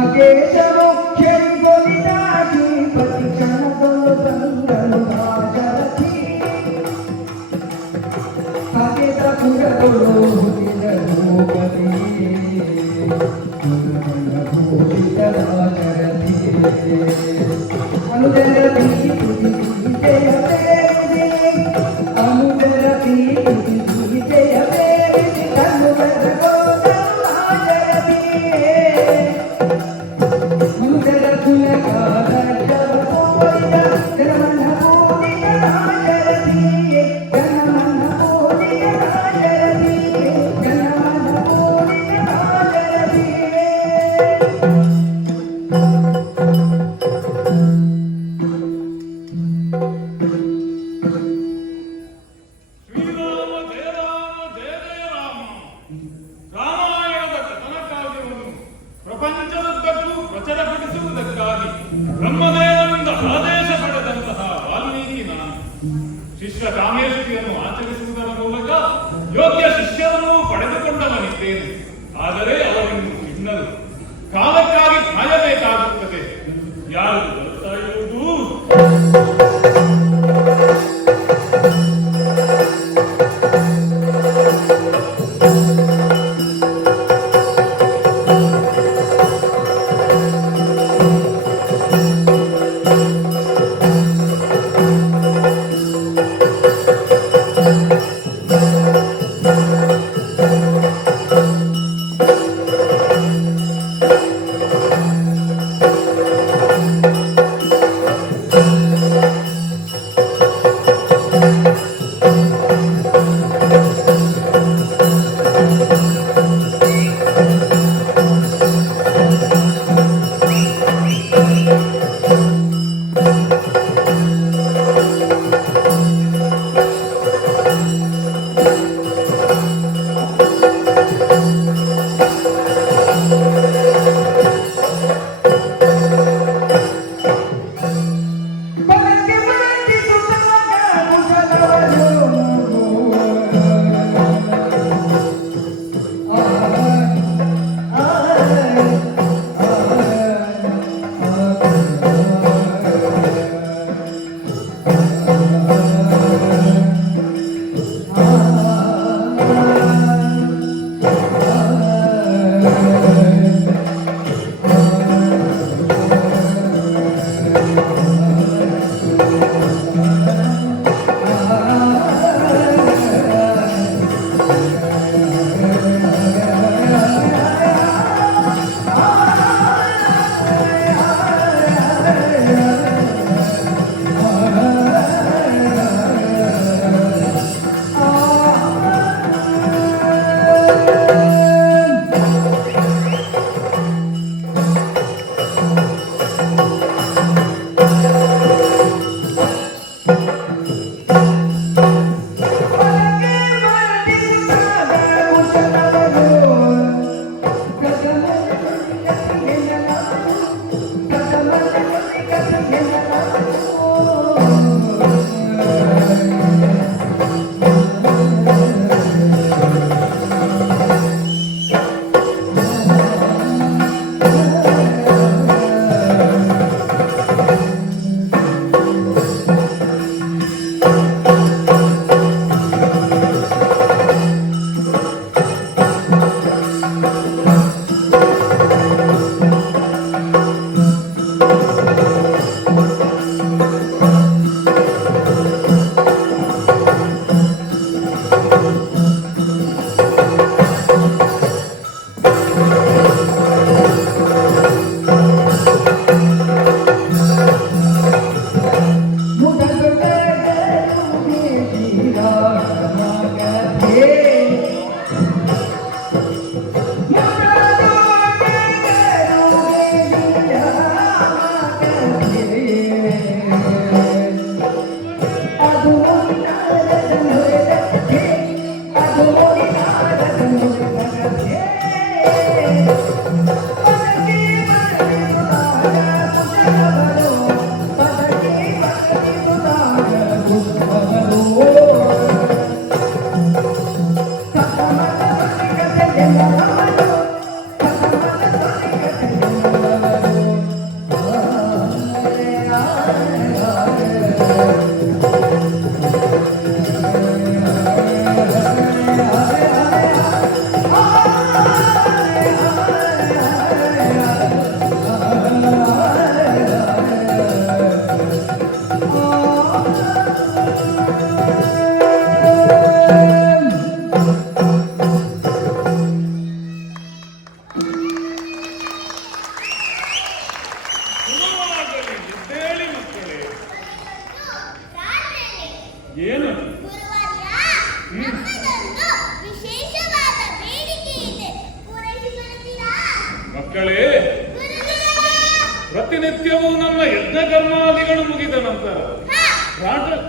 ಆದೇಶ ಬ್ರಹ್ಮದೇವನಿಂದ ಆದೇಶ ಪಡೆದಂತಹ ವಾಲ್ಮೀಕಿ ನಾನು ಶಿಷ್ಯ ಕಾಮೇಶ್ವರಿಯನ್ನು ಆಚರಿಸುವುದರ ಮಕ್ಕಳೇ ಪ್ರತಿನಿತ್ಯವೂ ನಮ್ಮ ಯಜ್ಞ ಕರ್ಮಾದಿಗಳು ಮುಗಿದ ನಂತರ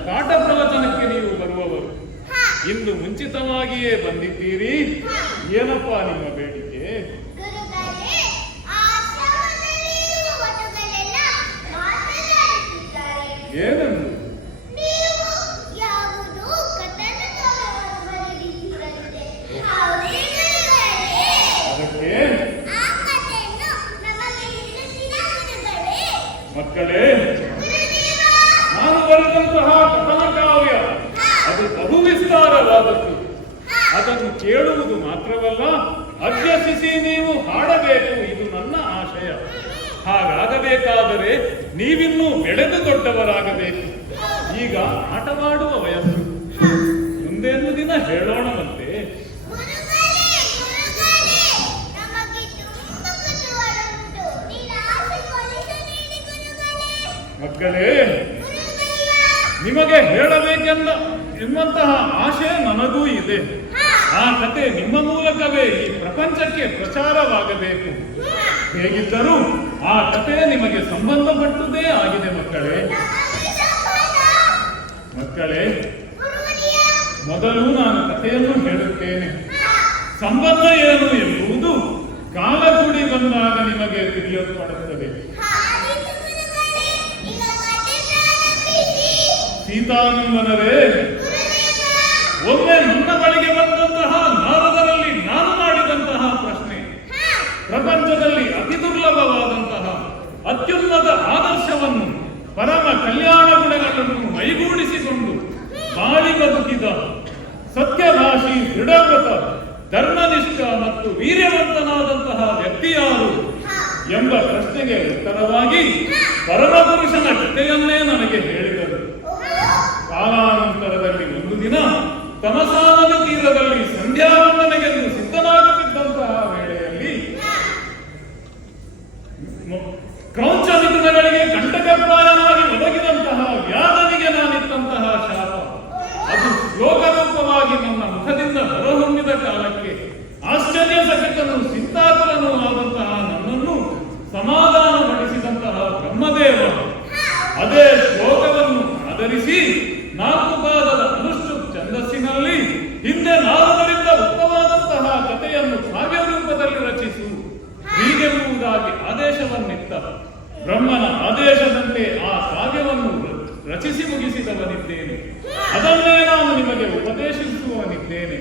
ಕಾಟ ಪ್ರವಚನಕ್ಕೆ ನೀವು ಬರುವವರು. ಇಂದು ಮುಂಚಿತವಾಗಿಯೇ ಬಂದಿದ್ದೀರಿ. ಏನಪ್ಪಾ ನಿಮ್ಮ ಬೇಡಿಕೆ? ಗುರುಗಳೇ, ಮಾತ್ರವಲ್ಲ, ಅಭ್ಯಸಿಸಿ ನೀವು ಹಾಡಬೇಕು, ಇದು ನನ್ನ ಆಶಯ. ಹಾಗಾಗಬೇಕಾದರೆ ನೀವಿನ್ನೂ ಬೆಳೆದು ದೊಡ್ಡವರಾಗಬೇಕು. ಈಗ ಆಟವಾಡುವ ವಯಸ್ಸು. ಮುಂದೇನು ದಿನ ಹೇಳೋಣವಂತೆ. ಮಕ್ಕಳೇ, ನಿಮಗೆ ಹೇಳಬೇಕೆಂದ ಎಂಬಂತಹ ಆಶೆ ನನಗೂ ಇದೆ. ಆ ಕತೆ ನಿಮ್ಮ ಮೂಲಕವೇ ಈ ಪ್ರಪಂಚಕ್ಕೆ ಪ್ರಚಾರವಾಗಬೇಕು ಹೇಗಿದ್ದರೂ ಆ ಕತೆ ನಿಮಗೆ ಸಂಬಂಧಪಟ್ಟದೇ ಆಗಿದೆ ಮಕ್ಕಳೇ. ಮಕ್ಕಳೇ ಮೊದಲು ನಾನು ಕಥೆಯನ್ನು ಹೇಳುತ್ತೇನೆ. ಸಂಬಂಧ ಏನು ಎಂಬುದು ಕಾಲ ಕೂಡಿ ಬಂದಾಗ ನಿಮಗೆ ತಿಳಿಯಲ್ಪಡುತ್ತದೆ. ಹಾ, ಒಮ್ಮೆ ನನ್ನ ಬಳಿಗೆ ಬಂದಂತಹ ನಾರದರಲ್ಲಿ ನಾನು ಮಾಡಿದಂತಹ ಪ್ರಶ್ನೆ. ಪ್ರಪಂಚದಲ್ಲಿ ಅತಿ ದುರ್ಲಭವಾದಂತಹ ಅತ್ಯುನ್ನತ ಆದರ್ಶವನ್ನು ಪರಮ ಕಲ್ಯಾಣ ಗುಣಗಳನ್ನು ಮೈಗೂಡಿಸಿಕೊಂಡು ಬಾಳಿ ಬದುಕಿದ ಸತ್ಯಭಾಷಿ ದೃಢವ್ರತ, ಧರ್ಮನಿಷ್ಠ ಮತ್ತು ವೀರ್ಯವಂತನಾದಂತಹ ವ್ಯಕ್ತಿಯಾರು ಎಂಬ ಪ್ರಶ್ನೆಗೆ ಉತ್ತರವಾಗಿ ಪರಮಪುರುಷನ ಕಥೆಯನ್ನೇ ನನಗೆ ಹೇಳಿದರು. ಕಾಲಾನಂತರದಲ್ಲಿ ಒಂದು ದಿನ ತಮಸಾನದ ತೀರದಲ್ಲಿ ಸಂಧ್ಯಾವಂದನೆಗೆಂದು ಸಿದ್ಧನಾಗುತ್ತಿದ್ದಂತಹ ವೇಳೆಯಲ್ಲಿ ಮ- ಕ್ರೌಂಚ ಮಿಥುನಗಳಿಗೆ ಕಂಟಕಪ್ರಾಯವಾಗಿ ಒದಗಿದಂತಹ ವ್ಯಾಧನಿಗೆ ನಾನಿತ್ತಂತಹ ಶಾಪ. ಅದು ಯೋಗರೂಪವಾಗಿ ನನ್ನ ಮುಖದಿಂದ ಹೊರಹೊಮ್ಮಿದ ಕಾಲಕ್ಕೆ ಆಶ್ಚರ್ಯ ಆಶ್ಚರ್ಯಸಹಿತನು ಚಿಂತಾಕುಲನೂ ಆದಂತಹ ನನ್ನನ್ನು ಸಮಾಧಾನಪಡಿಸಿದಂತಹ ಬ್ರಹ್ಮದೇವ. ಅದೇ ಶ್ಲೋಕವನ್ನು ಆಧರಿಸಿ ನಾಲ್ಕು ಪಾದದ ಆದೇಶವನ್ನಿತ್ತ ಬ್ರಹ್ಮನ ಆದೇಶದಂತೆ ಆ ಕಾರ್ಯವನ್ನು ರಚಿಸಿ ಮುಗಿಸಿದವನಿದ್ದೇನೆ. ಅದನ್ನೇ ನಾನು ನಿಮಗೆ ಉಪದೇಶಿಸುವವನಿದ್ದೇನೆ.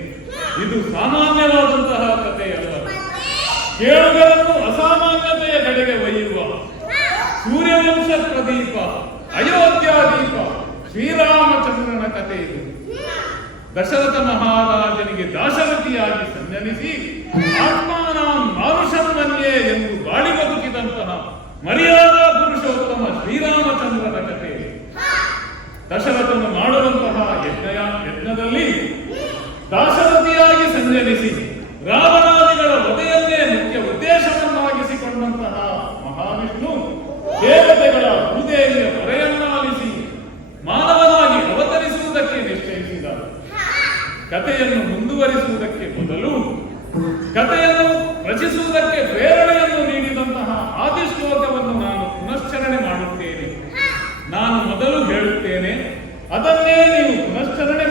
ಇದು ಸಾಮಾನ್ಯವಾದಂತಹ ಕಥೆಯಲ್ಲ ಕೇಳುಗರನ್ನು ಅಸಾಮಾನ್ಯತೆಯ ಕಡೆಗೆ ಒಯ್ಯುವ ಸೂರ್ಯವಂಶ ಪ್ರದೀಪ ಅಯೋಧ್ಯಾದೀಪ ಶ್ರೀರಾಮಚಂದ್ರನ ಕಥೆ ಇದು. ದಶರಥ ಮಹಾರಾಜನಿಗೆ ದಾಶರಥಿಯಾಗಿ ಸಂಜನಿಸಿ ಆತ್ಮಾನಾಂ ದಾಶರಥಿಯಾಗಿ ಸಂಜನಿಸಿ, ರಾವಣಾದಿಗಳ ವಧೆಯನ್ನೇ ಮುಖ್ಯ ಉದ್ದೇಶವನ್ನಾಗಿಸಿಕೊಂಡಂತಹ ಮಹಾವಿಷ್ಣು ದೇವತೆಗಳ ಭೂದೇವಿಯ ಹೊರೆಯನ್ನಾಲಿಸಿ ಮಾನವನಾಗಿ ಅವತರಿಸುವುದಕ್ಕೆ ನಿಶ್ಚಯಿಸಿದ ಕಥೆಯನ್ನು ಮುಂದುವರಿಸುವುದಕ್ಕೆ ಮೊದಲು ಕಥೆಯನ್ನು ರಚಿಸುವುದಕ್ಕೆ ಪ್ರೇರಣೆಯನ್ನು ನೀಡಿದಂತಹ ಆದಿಶ್ಲೋಕವನ್ನು ನಾನು ಪುನಶ್ಚರಣೆ ಮಾಡುತ್ತೇನೆ. ನಾನು ಮೊದಲು ಹೇಳುತ್ತೇನೆ, ಅದನ್ನೇ ನೀವು ಪುನಶ್ಚರಣೆ